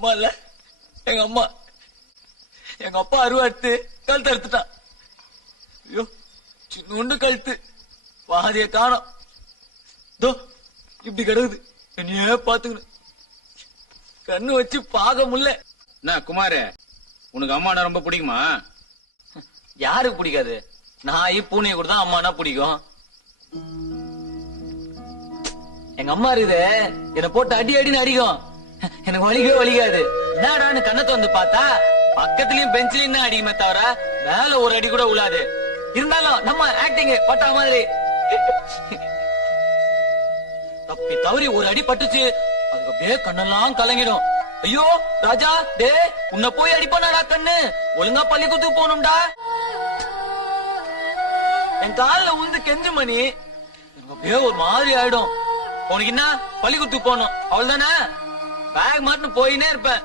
அம்மா இல்ல, எங்க அம்மா. எங்க அப்பா அருவா எடுத்து கழுத்து எடுத்துட்டான். ஐயோ, சின்ன கழுத்து, பாதிய காணோம். இப்படி கிடக்குது. என்னையே பாத்துக்கணும், கண்ணு வச்சு பாக்க முடியல. என்ன குமாரு, உனக்கு அம்மானா ரொம்ப பிடிக்குமா? யாருக்கு பிடிக்காது? நாய் பூனையை கூட தான் அம்மானா பிடிக்கும். எங்க அம்மா இருக்குது, என்ன போட்டு அடி அடின்னு அடிக்கும். எனக்கு வலிக்கவே வலிக்காது. என்னடான்னு கண்ணத்தை வந்து பார்த்தா பக்கத்துலயும் பெஞ்சிலையும் தான் அடிக்குமே தவிர மேல ஒரு அடி கூட விழாது. இருந்தாலும் நம்ம ஆக்டிங் பட்டா மாதிரி தப்பி தவறி ஒரு அடி பட்டுச்சு, அதுக்கு அப்படியே கண்ணெல்லாம் கலங்கிடும். ஐயோ ராஜா, டே உன்னை போய் அடிப்பானாடா கண்ணு, ஒழுங்கா பள்ளிக்கூடத்துக்கு போகணும்டா. என் காலில் உழுந்து கெஞ்சு மணி, எனக்கு அப்படியே ஒரு மாதிரி ஆயிடும். உனக்கு என்ன, பள்ளிக்கூடத்துக்கு போகணும் அவ்வளவுதானே, பேக் மாட்டு போயினே இருப்பேன்.